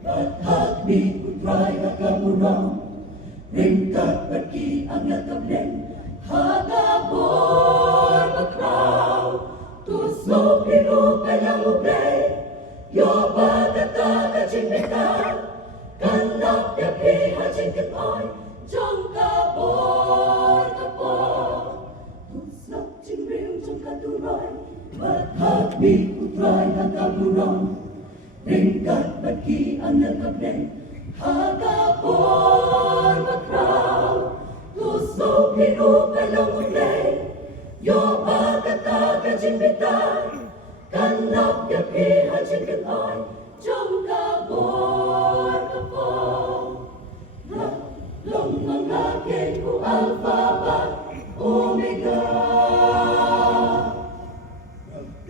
Baghagni utray nakamurang ringkat pergi ang nagkableng hagabor makraw tusok hiru palang ublay yoba tata kajimita kanap yapi hajin katoy jong kabor kapo tusok jingriw jong katuroy baghagni utray nakamurang ringkat pergi ang nagkableng hagabor makraw tusok hiru palang ublay yoba tata kajimita kanap yapi hajin katoy jong kabor kapo long mga kenku alphabet omega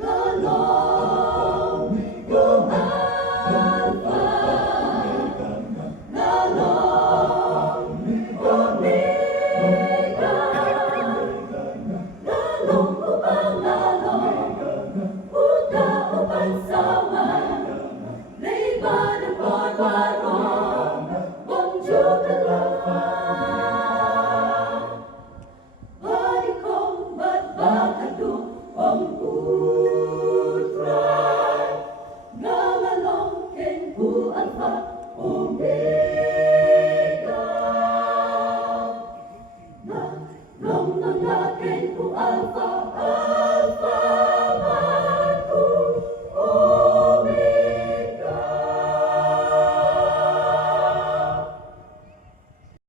galong go alpha galong omega galong upang galong uta upang sawan leban ang barbaro bonjour kalawa barikong badbagado ang utray ngalalong kenku alpha omega ngalong mga kenku alpha